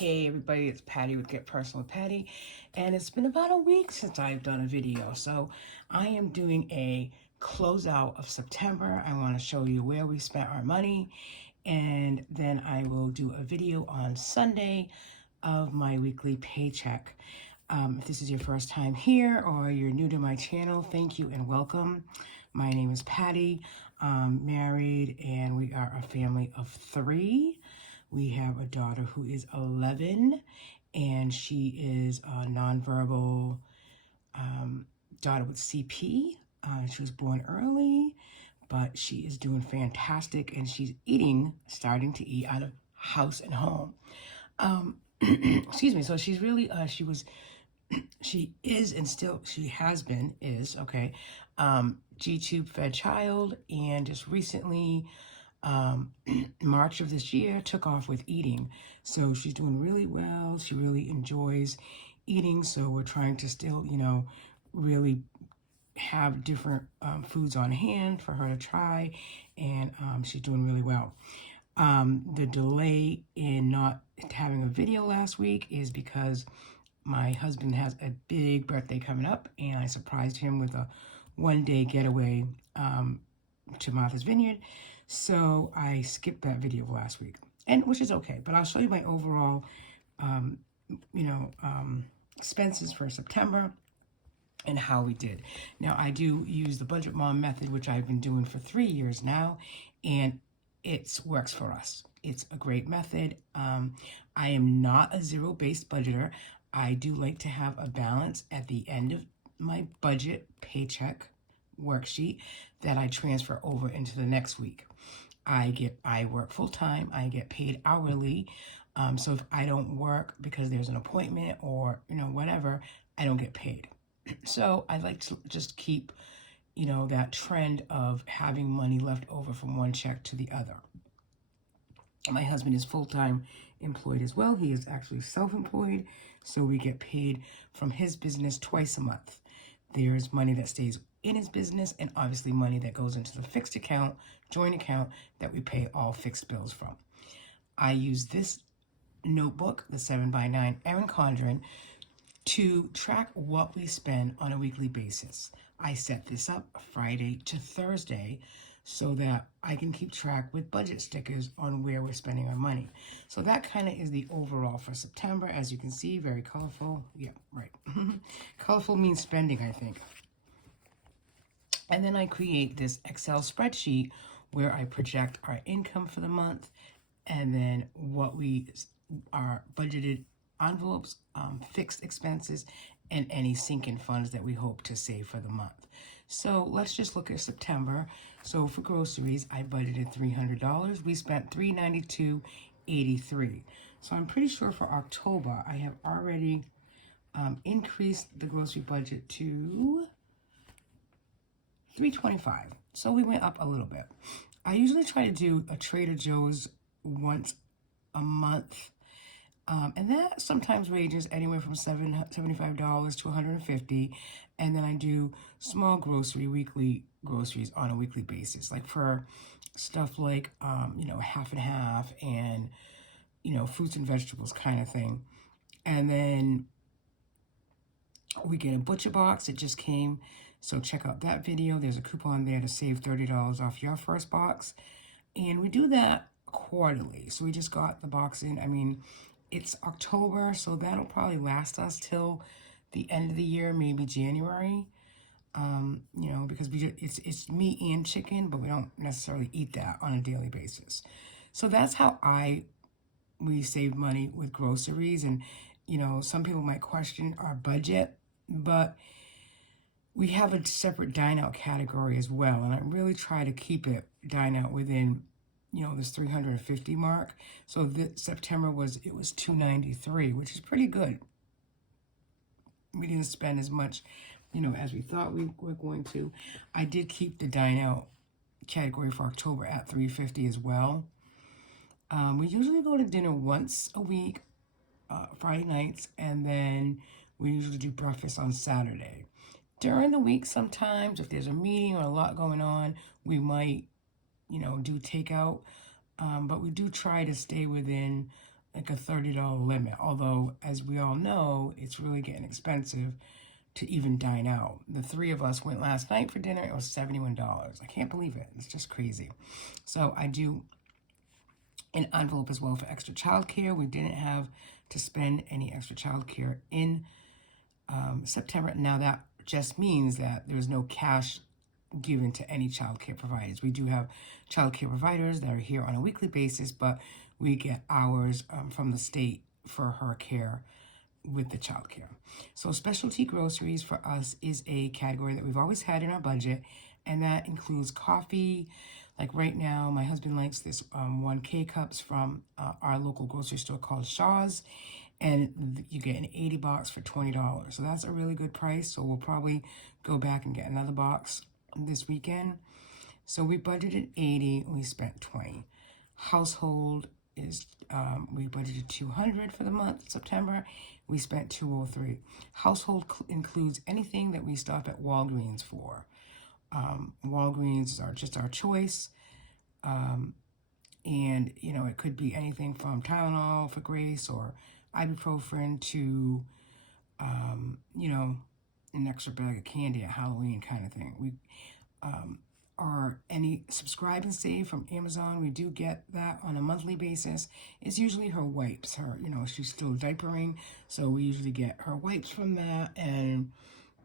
Hey everybody, it's Patty with Get Personal with Patty, and it's been about a week since I've done a video. So I am doing a closeout of September. I want to show you where we spent our money, and then I will do a video on Sunday of my weekly paycheck. If this is your first time here or you're new to my channel, thank you and welcome. My name is Patty, married, and we are a family of 3. We have a daughter who is 11, and she is a nonverbal daughter with CP. She was born early, but she is doing fantastic, and she's starting to eat out of house and home. Excuse me. So she's really, she is, and still she has been, G-tube fed child, and just recently, March of this year, took off with eating. So she's doing really well. She really enjoys eating. So we're trying to still, really have different foods on hand for her to try. And she's doing really well. The delay in not having a video last week is because my husband has a big birthday coming up, and I surprised him with a one-day getaway to Martha's Vineyard. So I skipped that video last week, and which is okay. But I'll show you my overall, expenses for September and how we did. Now, I do use the Budget Mom method, which I've been doing for 3 years now, and it works for us. It's a great method. I am not a zero-based budgeter. I do like to have a balance at the end of my budget paycheck worksheet that I transfer over into the next week. I work full-time. I get paid hourly. So if I don't work because there's an appointment or, whatever, I don't get paid. So I like to just keep, that trend of having money left over from one check to the other. My husband is full-time employed as well. He is actually self-employed, so we get paid from his business twice a month. There's money that stays in his business, and obviously money that goes into the fixed account, joint account, that we pay all fixed bills from. I use this notebook, the 7x9 Erin Condren, to track what we spend on a weekly basis. I set this up Friday to Thursday so that I can keep track with budget stickers on where we're spending our money. So that kind of is the overall for September. As you can see, very colorful. Yeah, right. Colorful means spending, I think. And then I create this Excel spreadsheet where I project our income for the month, and then what our budgeted envelopes, fixed expenses, and any sinking funds that we hope to save for the month. So let's just look at September. So for groceries, I budgeted $300. We spent $392.83. So I'm pretty sure for October, I have already increased the grocery budget to $325. So we went up a little bit. I usually try to do a Trader Joe's once a month. And that sometimes ranges anywhere from $75 to $150. And then I do small weekly groceries on a weekly basis. Like for stuff like, half and half and, fruits and vegetables kind of thing. And then we get a butcher box. It just came. So check out that video. There's a coupon there to save $30 off your first box. And we do that quarterly. So we just got the box in. It's October, so that'll probably last us till the end of the year, maybe January. Because it's meat and chicken, but we don't necessarily eat that on a daily basis. So that's how we save money with groceries. And, some people might question our budget, but we have a separate dine out category as well. And I really try to keep it dine out within, this 350 mark. So this September it was $293, which is pretty good. We didn't spend as much, as we thought we were going to. I did keep the dine out category for October at $350 as well. We usually go to dinner once a week, Friday nights, and then we usually do breakfast on Saturday. During the week, sometimes if there's a meeting or a lot going on, we might do takeout, but we do try to stay within like a $30 limit. Although, as we all know, it's really getting expensive to even dine out. The three of us went last night for dinner. It was $71. I can't believe it. It's just crazy. So I do an envelope as well for extra childcare. We didn't have to spend any extra childcare in September. Now that just means that there's no cash given to any childcare providers. We do have childcare providers that are here on a weekly basis, but we get hours from the state for her care with the childcare. So specialty groceries for us is a category that we've always had in our budget, and that includes coffee. Like right now, my husband likes this 1K cups from our local grocery store called Shaw's, and you get an 80 box for $20. So that's a really good price. So we'll probably go back and get another box this weekend. So we budgeted 80, we spent 20. Household is we budgeted 200 for the month of September. We spent 203. Household includes anything that we stop at Walgreens for. Walgreens are just our choice. And, you know, it could be anything from Tylenol for Grace or ibuprofen to, you know, an extra bag of candy at Halloween kind of thing. We are any subscribe and save from Amazon. We do get that on a monthly basis. It's usually her wipes. Her, you know, she's still diapering, so we usually get her wipes from that, and,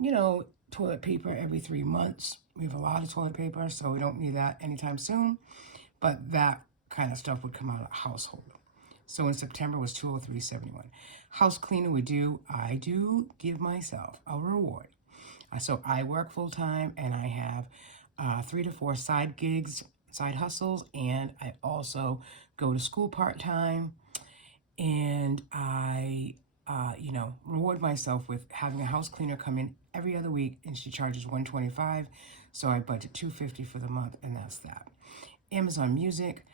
you know, toilet paper every 3 months. We have a lot of toilet paper, so we don't need that anytime soon. But that kind of stuff would come out of household. So in September was $203.71. House cleaner, I do give myself a reward. So I work full time, and I have 3 to 4 side gigs, side hustles, and I also go to school part time. And I, you know, reward myself with having a house cleaner come in every other week, and she charges $125. So I budget $250 for the month, and that's that. Amazon Music,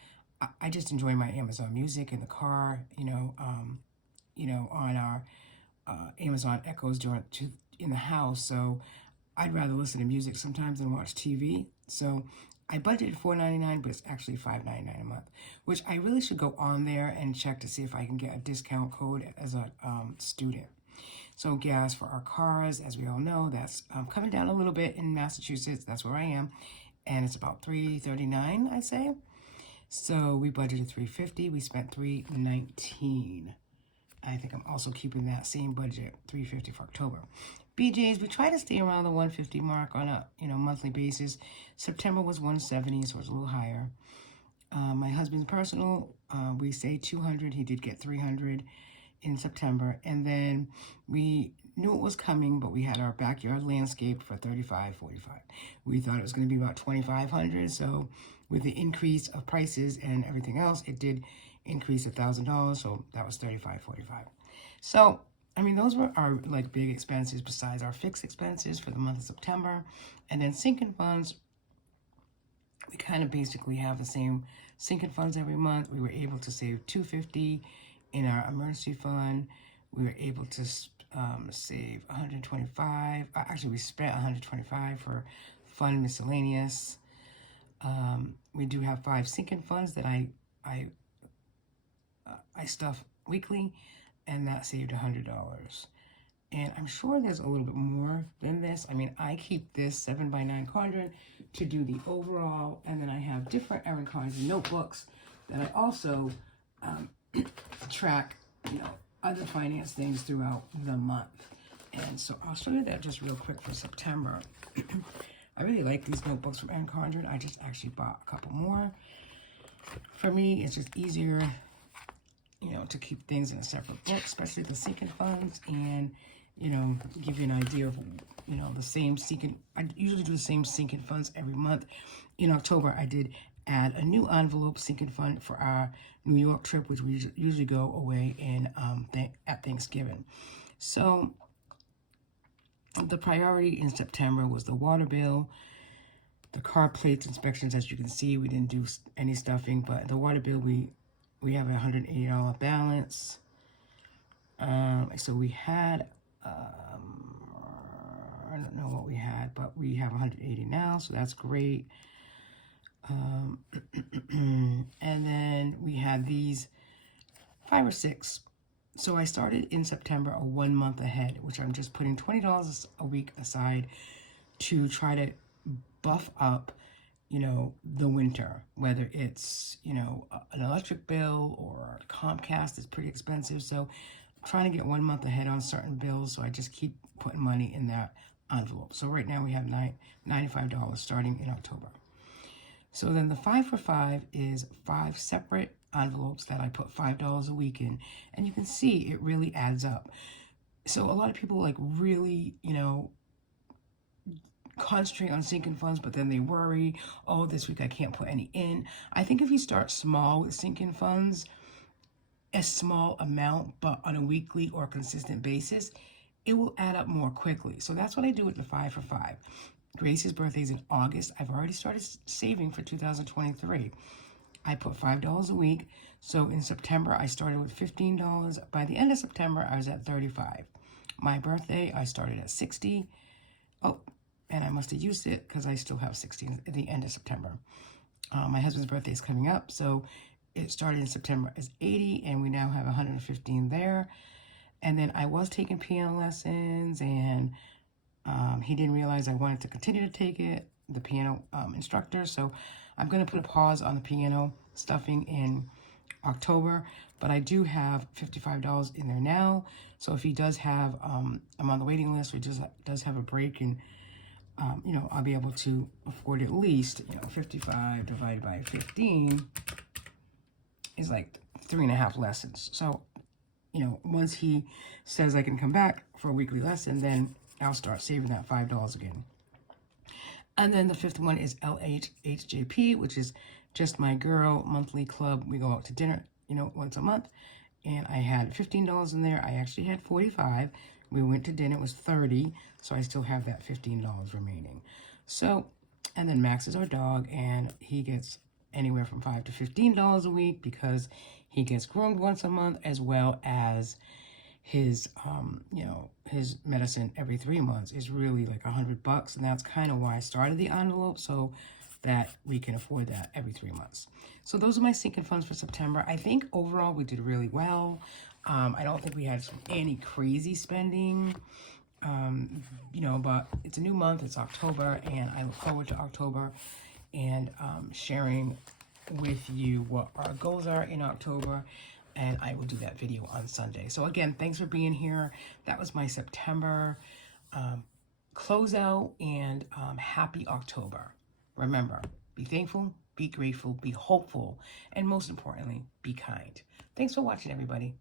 I just enjoy my Amazon Music in the car, you know, on our Amazon Echoes in the house. So I'd rather listen to music sometimes than watch TV. So I budgeted $4.99, but it's actually $5.99 a month, which I really should go on there and check to see if I can get a discount code as a student. So gas for our cars, as we all know, that's coming down a little bit in Massachusetts. That's where I am. And it's about $3.39, I'd say. So we budgeted $3.50. We spent $3.19. I think I'm also keeping that same budget, $3.50 for October. BJ's, we try to stay around the $150 mark on a monthly basis. September was $170, so it's a little higher. My husband's personal, we say $200. He did get $300 in September, and then we knew it was coming, but we had our backyard landscape for $35.45. We thought it was going to be about $2,500. So with the increase of prices and everything else, it did increase $1,000. So that was $35.45. So I mean, those were our like big expenses besides our fixed expenses for the month of September. And then sinking funds, we kind of basically have the same sinking funds every month. We were able to save $250 in our emergency fund. We were able to save $125. Actually, we spent $125 for fund miscellaneous. We do have 5 sinking funds that I stuff weekly, and that saved $100. And I'm sure there's a little bit more than this. I mean, I keep this 7x9 quadrant to do the overall, and then I have different errand cards and notebooks that I also track, other finance things throughout the month. And so I'll show you that just real quick for September. I really like these notebooks from Errand Conjured. I just actually bought a couple more. For me, it's just easier, to keep things in a separate book, especially the sinking funds, and, give you an idea of, the same sinking. I usually do the same sinking funds every month. In October, I did add a new envelope sinking fund for our New York trip, which we usually go away in at Thanksgiving. So the priority in September was the water bill, the car plates inspections. As you can see, we didn't do any stuffing, but the water bill, we have a $180 balance. So we had, I don't know what we had, but we have 180 now, so that's great. And then we had these 5 or 6. So I started in September, a 1 month ahead, which I'm just putting $20 a week aside to try to buff up, the winter, whether it's, an electric bill or Comcast is pretty expensive. So I'm trying to get 1 month ahead on certain bills. So I just keep putting money in that envelope. So right now we have $95 starting in October. So then the 5 for 5 is 5 separate envelopes that I put $5 a week in. And you can see it really adds up. So a lot of people really, concentrate on sinking funds, but then they worry, oh, this week I can't put any in. I think if you start small with sinking funds, a small amount, but on a weekly or consistent basis, it will add up more quickly. So that's what I do with the 5 for 5. Grace's birthday is in August. I've already started saving for 2023. I put $5 a week. So in September, I started with $15. By the end of September, I was at $35. My birthday, I started at $60. Oh, and I must have used it because I still have $60 at the end of September. My husband's birthday is coming up, so it started in September as $80, and we now have $115 there. And then I was taking piano lessons, and he didn't realize I wanted to continue to take it, the piano instructor. So I'm going to put a pause on the piano stuffing in October, but I do have $55 in there now. So if he does have, I'm on the waiting list, or just does have a break, and I'll be able to afford at least, 55 divided by 15 is like 3.5 lessons. So, once he says I can come back for a weekly lesson, then I'll start saving that $5 again. And then the fifth one is LHHJP, which is just my girl monthly club. We go out to dinner, once a month. And I had $15 in there. I actually had $45. We went to dinner. It was $30. So I still have that $15 remaining. So, and then Max is our dog, and he gets anywhere from $5 to $15 a week because he gets groomed once a month, as well as his, his medicine every 3 months is really like $100. And that's kind of why I started the envelope, so that we can afford that every 3 months. So those are my sinking funds for September. I think overall we did really well. I don't think we had any crazy spending, but it's a new month. It's October, and I look forward to October and sharing with you what our goals are in October. And I will do that video on Sunday. So again, thanks for being here. That was my September closeout, and happy October. Remember, be thankful, be grateful, be hopeful, and most importantly, be kind. Thanks for watching, everybody.